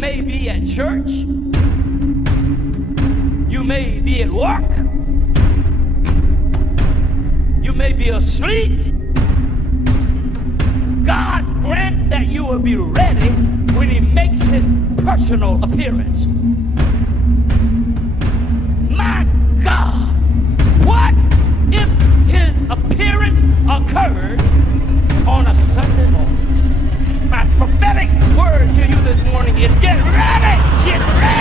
may be at church. You may be at work. You may be asleep. God grant that you will be ready when he makes his personal appearance. My God, what if his appearance occurs on a Sunday morning? My prophetic word to you this morning is get ready! Get ready!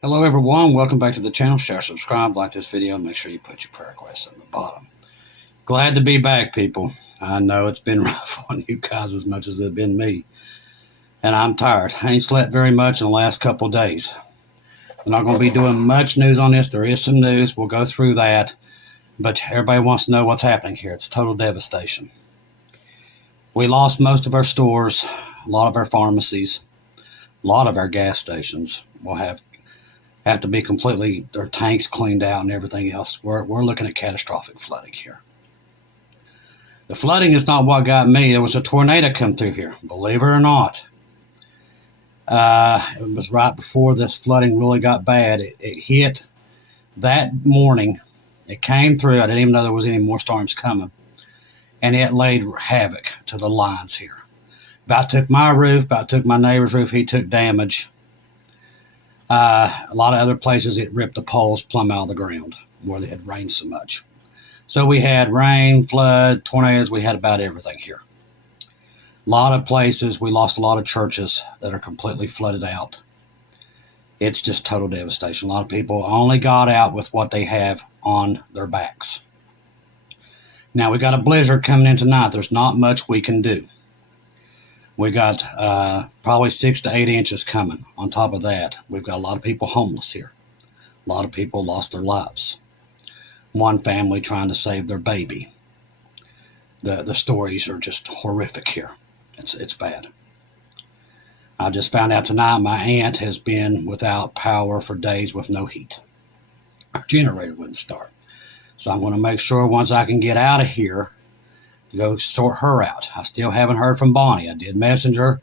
Hello everyone, welcome back to the channel. Share, subscribe, like this video, and make sure you put your prayer requests on the bottom. Glad to be back, people. I know it's been rough on you guys as much as it's been me. And I'm tired. I ain't slept very much in the last couple of days. I'm not going to be doing much news on this. There is some news. We'll go through that. But everybody wants to know what's happening here. It's total devastation. We lost most of our stores, a lot of our pharmacies, a lot of our gas stations. We'll have to be completely, their tanks cleaned out and everything else. We're looking at catastrophic flooding here. The flooding is not what got me. There was a tornado come through here, believe it or not. It was right before this flooding really got bad. It hit that morning. It came through. I didn't even know there was any more storms coming. And it laid havoc to the lines here. About took my roof, about took my neighbor's roof. He took damage. A lot of other places it ripped the poles plumb out of the ground where it had rained so much. So we had rain, flood, tornadoes. We had about everything here. A lot of places, we lost a lot of churches that are completely flooded out. It's just total devastation. A lot of people only got out with what they have on their backs. Now we got a blizzard coming in tonight. There's not much we can do. We got probably 6 to 8 inches coming. On top of that, we've got a lot of people homeless here. A lot of people lost their lives. One family trying to save their baby. The stories are just horrific here. It's bad. I just found out tonight my aunt has been without power for days with no heat. Our generator wouldn't start. So I'm going to make sure once I can get out of here to go sort her out. I still haven't heard from Bonnie. I did messenger.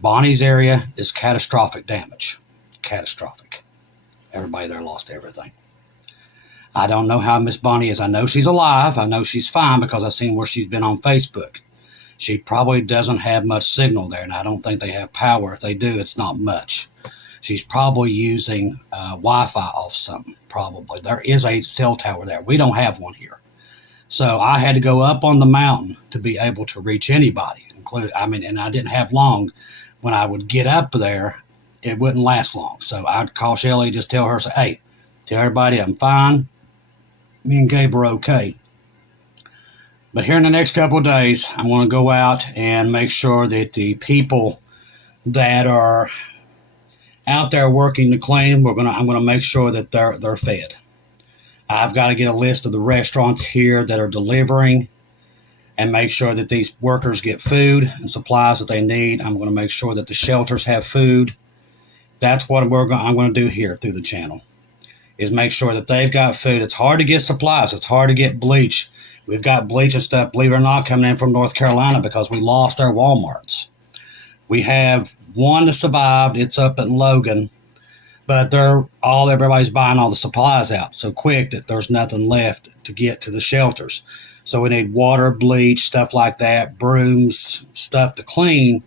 Bonnie's area is catastrophic damage. Catastrophic. Everybody there lost everything. I don't know how Miss Bonnie is. I know she's alive. I know she's fine because I've seen where she's been on Facebook. She probably doesn't have much signal there, and I don't think they have power. If they do, it's not much. She's probably using Wi-Fi off something, probably. There is a cell tower there. We don't have one here. So I had to go up on the mountain to be able to reach anybody. And I didn't have long. When I would get up there, it wouldn't last long. So I'd call Shelly, just tell her, say, hey, tell everybody I'm fine. Me and Gabe are okay. But here in the next couple of days, I'm going to go out and make sure that the people that are out there working to clean, I'm going to make sure that they're fed. I've got to get a list of the restaurants here that are delivering and make sure that these workers get food and supplies that they need. I'm going to make sure that the shelters have food. That's what I'm going to do here through the channel, is make sure that they've got food. It's hard to get supplies. It's hard to get bleach. We've got bleach and stuff, believe it or not, coming in from North Carolina because we lost our Walmarts. We have one that survived. It's up in Logan. But everybody's buying all the supplies out so quick that there's nothing left to get to the shelters. So we need water, bleach, stuff like that, brooms, stuff to clean.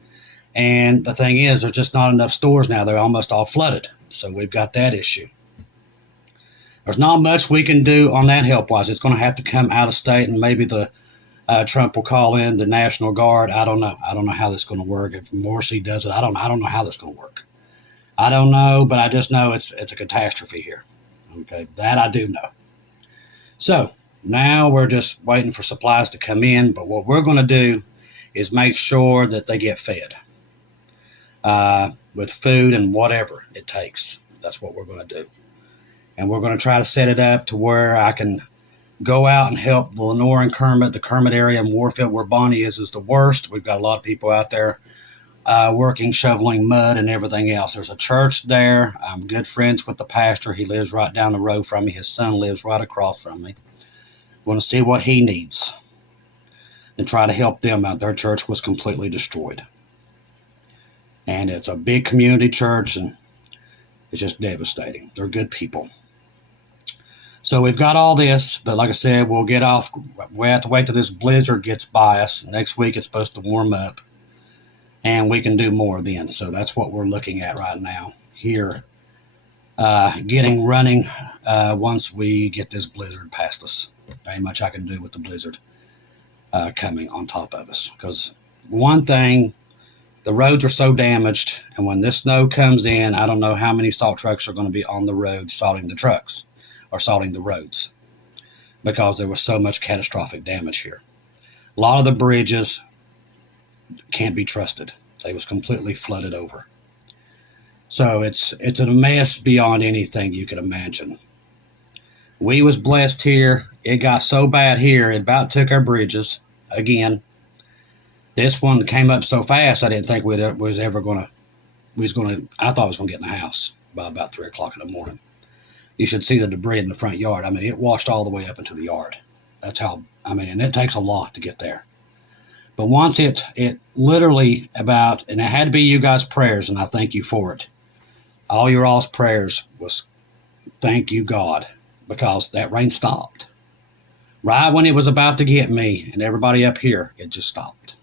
And the thing is, there's just not enough stores now. They're almost all flooded. So we've got that issue. There's not much we can do on that help-wise. It's going to have to come out of state, and maybe the Trump will call in the National Guard. I don't know. I don't know how that's going to work. If Morrissey does it, I don't know how that's going to work. I don't know, but I just know it's a catastrophe here. Okay, that I do know. So now we're just waiting for supplies to come in. But what we're going to do is make sure that they get fed with food and whatever it takes. That's what we're going to do. And we're going to try to set it up to where I can go out and help Lenore and Kermit. The Kermit area in Warfield, where Bonnie is the worst. We've got a lot of people out there working, shoveling mud and everything else. There's a church there. I'm good friends with the pastor. He lives right down the road from me. His son lives right across from me. Want to see what he needs and try to help them out. Their church was completely destroyed. And it's a big community church, and it's just devastating. They're good people. So we've got all this, but like I said, we'll get off. We have to wait till this blizzard gets by us. Next week it's supposed to warm up, and we can do more then. So that's what we're looking at right now here, getting running once we get this blizzard past us. Very much I can do with the blizzard coming on top of us. Because one thing, the roads are so damaged, and when this snow comes in, I don't know how many salt trucks are going to be on the road salting the trucks or salting the roads, because there was so much catastrophic damage here. A lot of the bridges can't be trusted. They was completely flooded over. So it's a mess beyond anything you could imagine. We was blessed here. It got so bad here, it about took our bridges again. This one came up so fast, I didn't think I thought I was going to get in the house by about 3 o'clock in the morning. You should see the debris in the front yard. I mean, it washed all the way up into the yard. That's how, and it takes a lot to get there. But once it literally and it had to be you guys' prayers, and I thank you for it. All your all's prayers was thank you, God, because that rain stopped. Right when it was about to get me and everybody up here, it just stopped.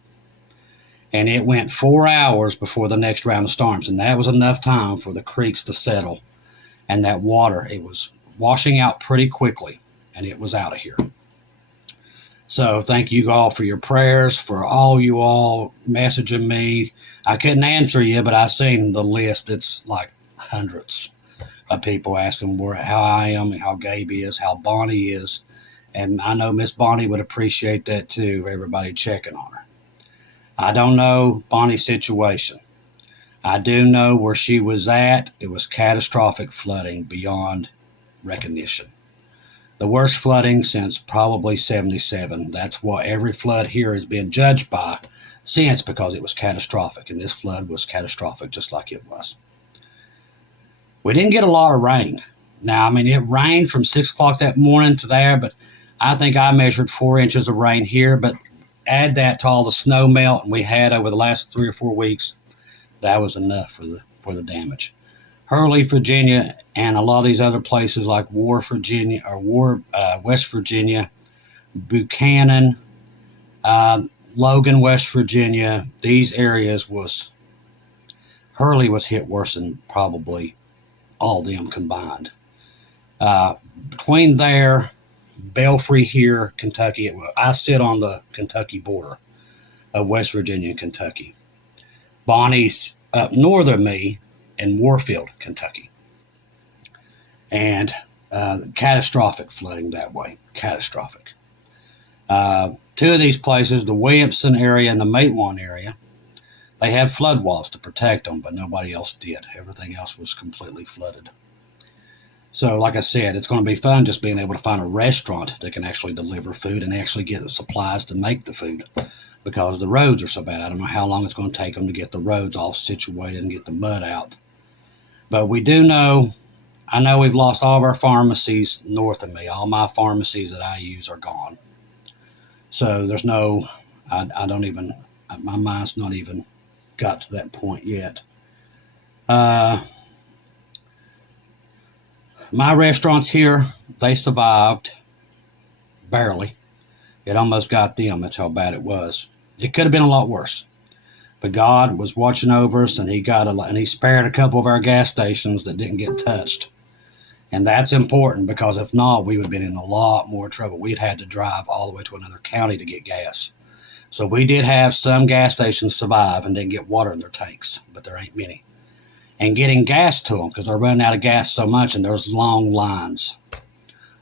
And it went 4 hours before the next round of storms, and that was enough time for the creeks to settle. And that water, it was washing out pretty quickly, and it was out of here. So thank you all for your prayers, for all you all messaging me. I couldn't answer you, but I seen the list. It's like hundreds of people asking how I am, how Gabe is, how Bonnie is. And I know Miss Bonnie would appreciate that too, everybody checking on her. I don't know Bonnie's situation. I do know where she was at. It was catastrophic flooding beyond recognition. The worst flooding since probably 77. That's what every flood here has been judged by since, because it was catastrophic. And this flood was catastrophic just like it was. We didn't get a lot of rain. Now, it rained from 6 o'clock that morning to there, but I think I measured 4 inches of rain here. But add that to all the snow melt we had over the last 3 or 4 weeks. That was enough for the damage. Hurley, Virginia, and a lot of these other places like West Virginia, Buchanan, Logan, West Virginia. These areas Hurley was hit worse than probably all of them combined. Between there, Belfry here, Kentucky. I sit on the Kentucky border of West Virginia and Kentucky. Bonnie's up north of me in Warfield, Kentucky. And catastrophic flooding that way. Catastrophic. Two of these places, the Williamson area and the Matewan area, they have flood walls to protect them, but nobody else did. Everything else was completely flooded. So, like I said, it's going to be fun just being able to find a restaurant that can actually deliver food and actually get the supplies to make the food, because the roads are so bad. I don't know how long it's going to take them to get the roads all situated and get the mud out. But we do know, I know we've lost all of our pharmacies north of me. All my pharmacies that I use are gone. So there's no, my mind's not even got to that point yet. My restaurants here, they survived barely. It almost got them. That's how bad it was. It could have been a lot worse. But God was watching over us, and He spared a couple of our gas stations that didn't get touched. And that's important, because if not, we would have been in a lot more trouble. We'd had to drive all the way to another county to get gas. So we did have some gas stations survive and didn't get water in their tanks, but there ain't many. And getting gas to them, because they're running out of gas so much, and there's long lines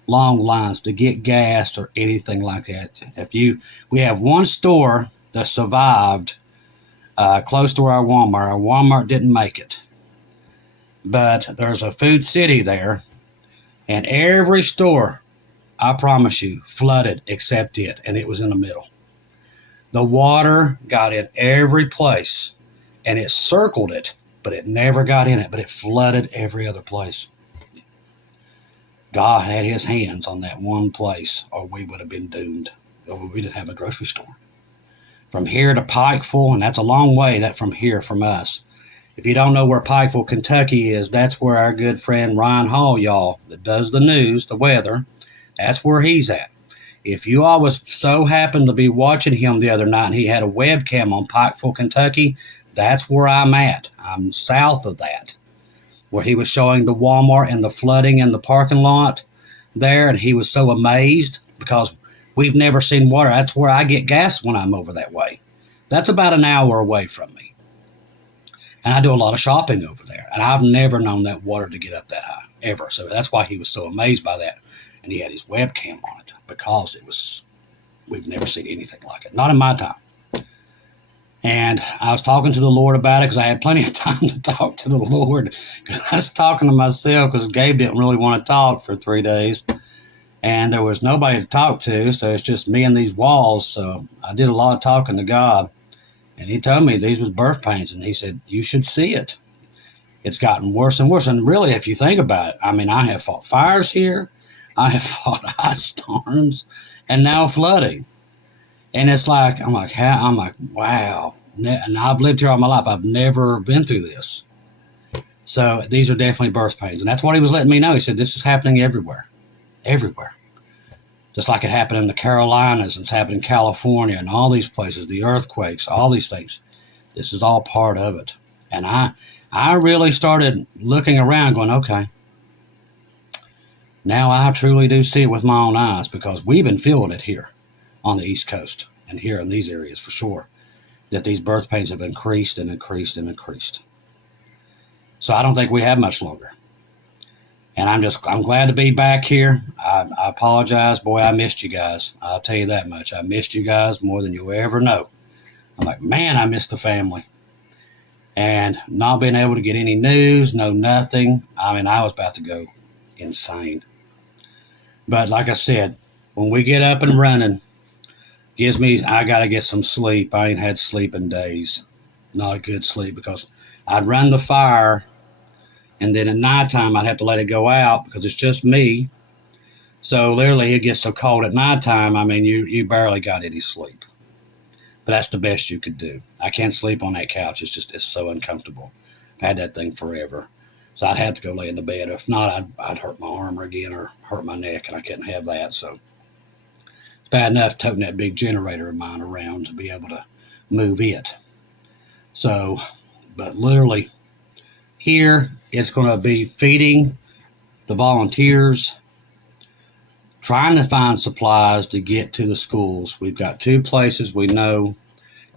to get gas or anything like that. We have one store that survived close to our Walmart. Our Walmart didn't make it, but there's a Food City there, and every store I promise you, flooded except it, and it was in the middle. The water got in every place, and it circled it, but it never got in it, but it flooded every other place. God had his hands on that one place, or we would have been doomed. Or we didn't have a grocery store. From here to Pikeville, and that's a long way, that from here, from us. If you don't know where Pikeville, Kentucky is, that's where our good friend Ryan Hall, y'all, that does the news, the weather, that's where he's at. If you all was so happened to be watching him the other night and he had a webcam on Pikeville, Kentucky, that's where I'm at. I'm south of that, where he was showing the Walmart and the flooding in the parking lot there, and he was so amazed because we've never seen water. That's where I get gas when I'm over that way. That's about an hour away from me. And I do a lot of shopping over there, and I've never known that water to get up that high, ever. So that's why he was so amazed by that. And he had his webcam on it because we've never seen anything like it. Not in my time. And I was talking to the Lord about it because I had plenty of time to talk to the Lord. Because I was talking to myself because Gabe didn't really want to talk for 3 days. And there was nobody to talk to, so it's just me and these walls. So I did a lot of talking to God. And he told me these was birth pains. And he said, you should see it. It's gotten worse and worse. And really, if you think about it, I mean, I have fought fires here. I have fought ice storms and now flooding. And it's like, I'm like, wow. And I've lived here all my life. I've never been through this. So these are definitely birth pains. And that's what he was letting me know. He said, this is happening everywhere. Everywhere. Just like it happened in the Carolinas and it's happened in California and all these places, the earthquakes, all these things. This is all part of it. And I really started looking around going, okay, now I truly do see it with my own eyes because we've been feeling it here on the East Coast and here in these areas for sure, that these birth pains have increased and increased and increased. So I don't think we have much longer. And I'm glad to be back here. I apologize. Boy, I missed you guys. I'll tell you that much. I missed you guys more than you'll ever know. I'm like, man, I missed the family. And not being able to get any news, no nothing. I mean, I was about to go insane. But like I said, when we get up and running, I got to get some sleep. I ain't had sleep in days. Not a good sleep because I'd run the fire. And then at nighttime, I'd have to let it go out because it's just me. So literally, it gets so cold at nighttime, I mean, you barely got any sleep. But that's the best you could do. I can't sleep on that couch. It's so uncomfortable. I've had that thing forever. So I'd have to go lay in the bed. If not, I'd hurt my arm again or hurt my neck, and I couldn't have that. So it's bad enough toting that big generator of mine around to be able to move it. So, but literally, here, it's going to be feeding the volunteers, trying to find supplies to get to the schools. We've got 2 places we know.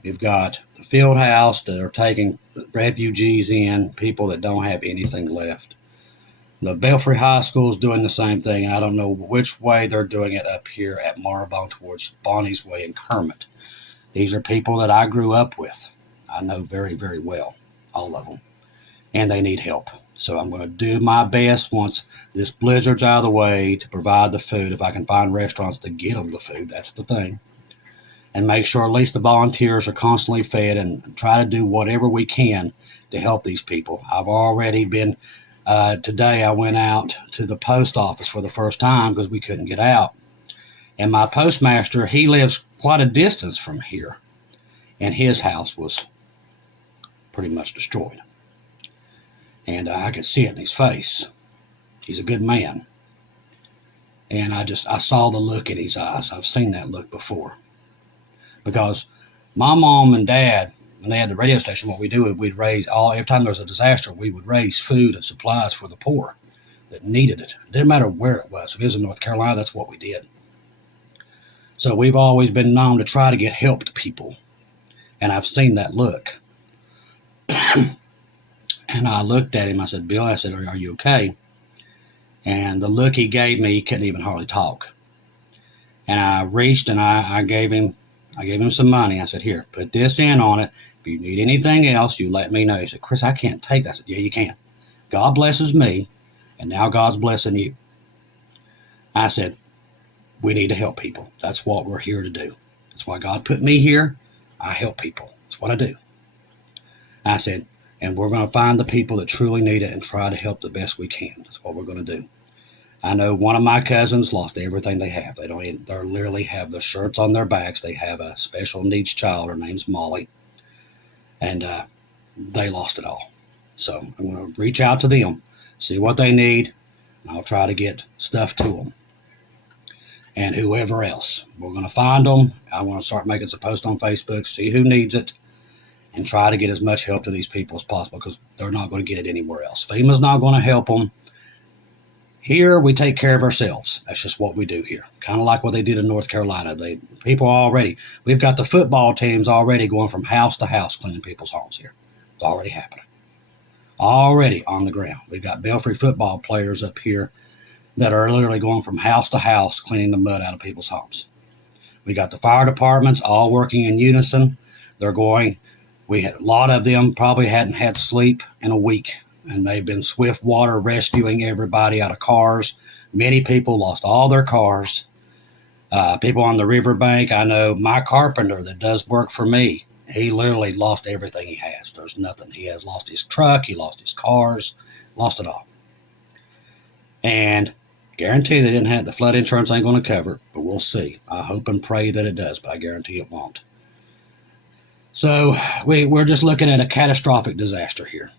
We've got the field house that are taking refugees in, people that don't have anything left. The Belfry High School is doing the same thing, and I don't know which way they're doing it up here at Marrowbone towards Bonnie's Way in Kermit. These are people that I grew up with. I know very, very well, all of them. And they need help. So I'm going to do my best once this blizzard's out of the way to provide the food. If I can find restaurants to get them the food, that's the thing. And make sure at least the volunteers are constantly fed and try to do whatever we can to help these people. I've already been, today I went out to the post office for the first time because we couldn't get out. And my postmaster, he lives quite a distance from here. And his house was pretty much destroyed. And I could see it in his face. He's a good man. And I saw the look in his eyes. I've seen that look before. Because my mom and dad, when they had the radio station, what we do is we'd raise every time there was a disaster, we would raise food and supplies for the poor that needed it. It didn't matter where it was. If it was in North Carolina, that's what we did. So we've always been known to try to get help to people. And I've seen that look. And I looked at him. I said, Bill, I said, are you okay? And the look he gave me, he couldn't even hardly talk. And I reached and I gave him some money. I said, here, put this in on it. If you need anything else, you let me know. He said, Chris, I can't take that. I said, yeah, you can. God blesses me, and now God's blessing you. I said, we need to help people. That's what we're here to do. That's why God put me here. I help people. That's what I do. I said, and we're going to find the people that truly need it and try to help the best we can. That's what we're going to do. I know one of my cousins lost everything they have. They literally have the shirts on their backs. They have a special needs child. Her name's Molly. And they lost it all. So I'm going to reach out to them, see what they need, and I'll try to get stuff to them. And whoever else. We're going to find them. I want to start making some posts on Facebook, see who needs it, and try to get as much help to these people as possible, because they're not going to get it anywhere else. FEMA's not going to help them. Here, we take care of ourselves. That's just what we do here. Kind of like what they did in North Carolina. We've got the football teams already going from house to house cleaning people's homes here. It's already happening. Already on the ground. We've got Belfry football players up here that are literally going from house to house cleaning the mud out of people's homes. We got the fire departments all working in unison. A lot of them probably hadn't had sleep in a week. And they've been swift water rescuing everybody out of cars. Many people lost all their cars. People on the riverbank. I know my carpenter that does work for me, he literally lost everything he has. There's nothing. He has lost his truck. He lost his cars. Lost it all. And guarantee they didn't have the flood insurance ain't going to cover it, but we'll see. I hope and pray that it does, but I guarantee it won't. So we're just looking at a catastrophic disaster here.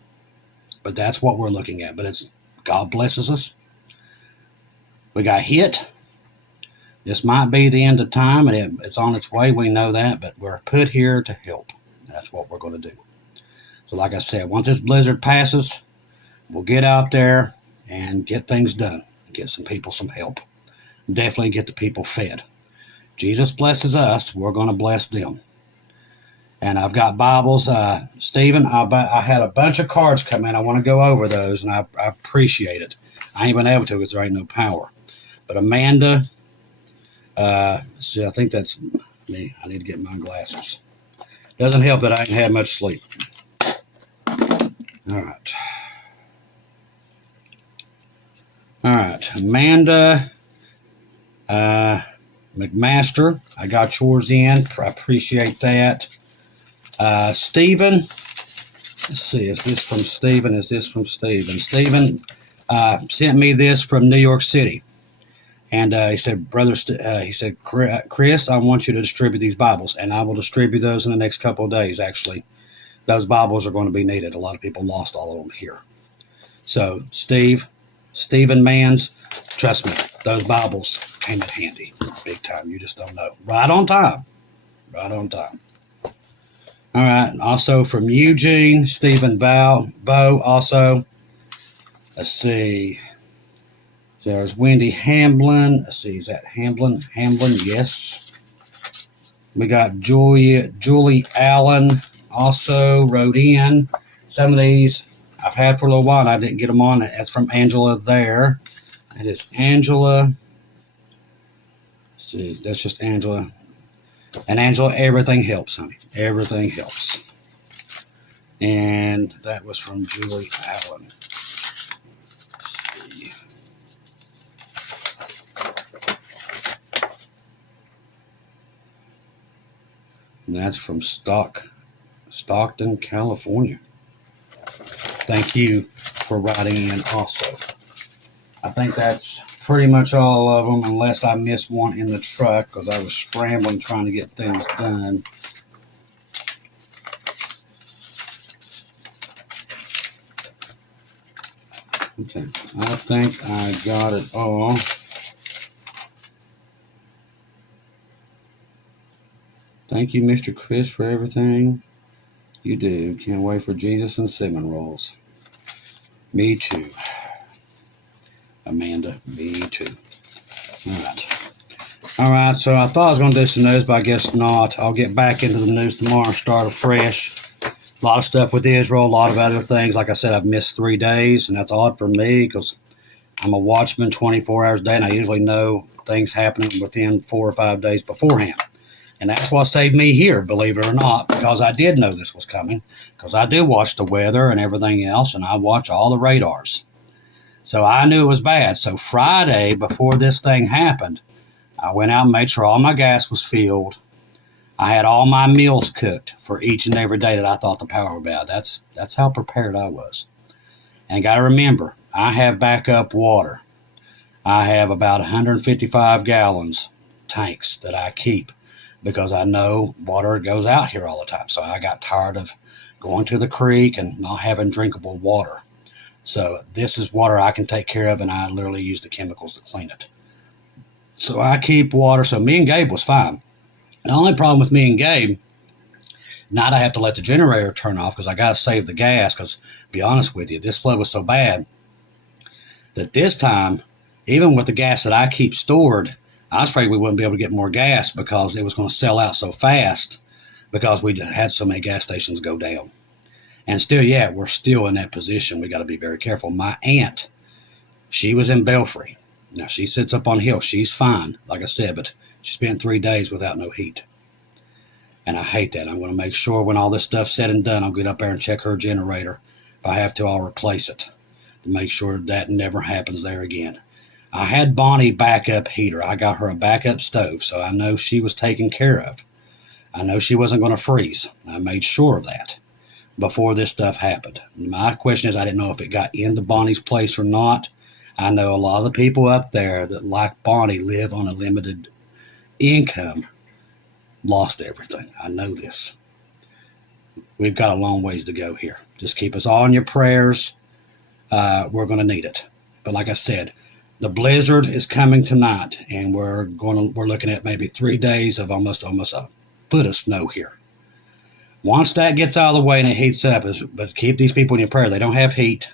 But that's what we're looking at. But God blesses us. We got hit. This might be the end of time, and it's on its way. We know that, but we're put here to help. That's what we're going to do. So like I said, once this blizzard passes, we'll get out there and get things done. Get some people some help. Definitely get the people fed. Jesus blesses us. We're going to bless them. And I've got Bibles. Stephen, I had a bunch of cards come in. I want to go over those, and I appreciate it. I ain't been able to because there ain't no power. But Amanda, see, I think that's me. I need to get my glasses. Doesn't help that I ain't had much sleep. All right. All right. Amanda McMaster, I got yours in. I appreciate that. Stephen, let's see, is this from Stephen? Stephen sent me this from New York City. And he said, Chris, I want you to distribute these Bibles. And I will distribute those in the next couple of days, actually. Those Bibles are going to be needed. A lot of people lost all of them here. So, Stephen Mans, trust me, those Bibles came in handy. Big time. You just don't know. Right on time. All right. Also from Eugene, Stephen Bow also. Let's see. There's Wendy Hamblin. Let's see. Is that Hamblin? Yes. We got Julie Allen also wrote in. Some of these I've had for a little while and I didn't get them on. That's from Angela there. That is Angela. Let's see. That's just Angela. And Angela, everything helps, honey. Everything helps. And that was from Julie Allen. Let's see. And that's from Stockton, California. Thank you for writing in also. I think that's pretty much all of them, unless I missed one in the truck because I was scrambling trying to get things done. Okay, I think I got it all. Thank you, Mr. Chris, for everything you do. Can't wait for Jesus and cinnamon rolls. Me too. Amanda, me too. All right, so I thought I was going to do some news, but I guess not. I'll get back into the news tomorrow and start afresh. A lot of stuff with Israel, a lot of other things. Like I said, I've missed 3 days, and that's odd for me because I'm a watchman 24 hours a day, and I usually know things happening within 4 or 5 days beforehand. And that's what saved me here, believe it or not, because I did know this was coming, because I do watch the weather and everything else, and I watch all the radars. So I knew it was bad. So Friday, before this thing happened, I went out and made sure all my gas was filled. I had all my meals cooked for each and every day that I thought the power would be out. That's how prepared I was. And got to remember, I have backup water. I have about 155 gallons tanks that I keep because I know water goes out here all the time. So I got tired of going to the creek and not having drinkable water. So this is water I can take care of, and I literally use the chemicals to clean it. So I keep water. So me and Gabe was fine. The only problem with me and Gabe, now I have to let the generator turn off because I got to save the gas because, to be honest with you, this flood was so bad that this time, even with the gas that I keep stored, I was afraid we wouldn't be able to get more gas because it was going to sell out so fast because we had so many gas stations go down. And still, yeah, we're still in that position. We got to be very careful. My aunt, she was in Belfry. Now, she sits up on a hill. She's fine, like I said, but she spent 3 days without no heat. And I hate that. I'm going to make sure when all this stuff's said and done, I'll get up there and check her generator. If I have to, I'll replace it to make sure that never happens there again. I had Bonnie backup heater. I got her a backup stove, so I know she was taken care of. I know she wasn't going to freeze. I made sure of that before this stuff happened. My question is, I didn't know if it got into Bonnie's place or not. I know a lot of the people up there that, like Bonnie, live on a limited income, lost everything. I know this. We've got a long ways to go here. Just keep us all in your prayers. We're going to need it. But like I said, the blizzard is coming tonight, and we're looking at maybe 3 days of almost a foot of snow here. Once that gets out of the way and it heats up, but keep these people in your prayer. They don't have heat.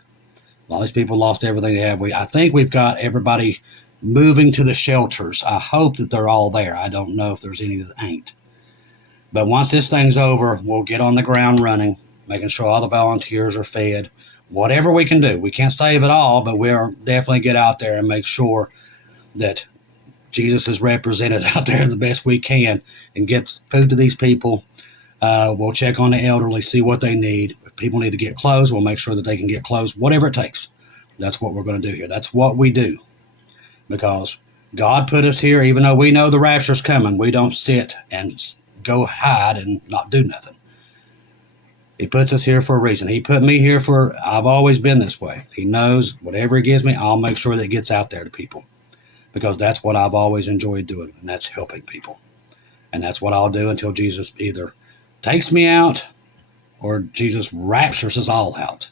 A lot of these people lost everything they have. I think we've got everybody moving to the shelters. I hope that they're all there. I don't know if there's any that ain't. But once this thing's over, we'll get on the ground running, making sure all the volunteers are fed. Whatever we can do. We can't save it all, but we'll definitely get out there and make sure that Jesus is represented out there the best we can and get food to these people. We'll check on the elderly, see what they need. If people need to get clothes, we'll make sure that they can get clothes, whatever it takes. That's what we're going to do here. That's what we do. Because God put us here, even though we know the rapture's coming, we don't sit and go hide and not do nothing. He puts us here for a reason. He put me here I've always been this way. He knows whatever he gives me, I'll make sure that it gets out there to people. Because that's what I've always enjoyed doing, and that's helping people. And that's what I'll do until Jesus either takes me out or Jesus raptures us all out.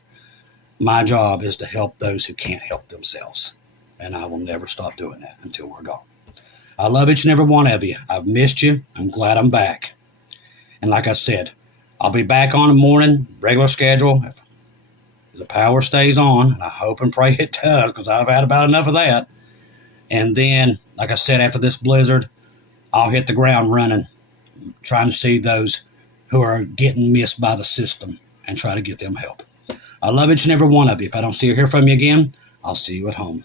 My job is to help those who can't help themselves. And I will never stop doing that until we're gone. I love each and every one of you. I've missed you. I'm glad I'm back. And like I said, I'll be back on the morning, regular schedule. If the power stays on, and I hope and pray it does, because I've had about enough of that. And then, like I said, after this blizzard, I'll hit the ground running, trying to see those who are getting missed by the system and try to get them help. I love each and every one of you. If I don't see or hear from you again, I'll see you at home.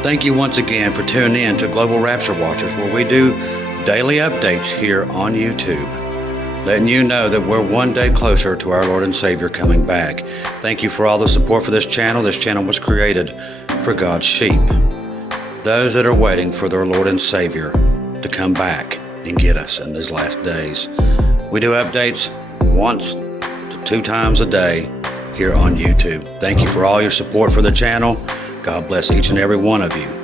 Thank you once again for tuning in to Global Rapture Watchers, where we do daily updates here on YouTube, letting you know that we're one day closer to our Lord and Savior coming back. Thank you for all the support for this channel. This channel was created for God's sheep, those that are waiting for their Lord and Savior to come back and get us in these last days. We do updates once to 2 times a day here on YouTube. Thank you for all your support for the channel. God bless each and every one of you.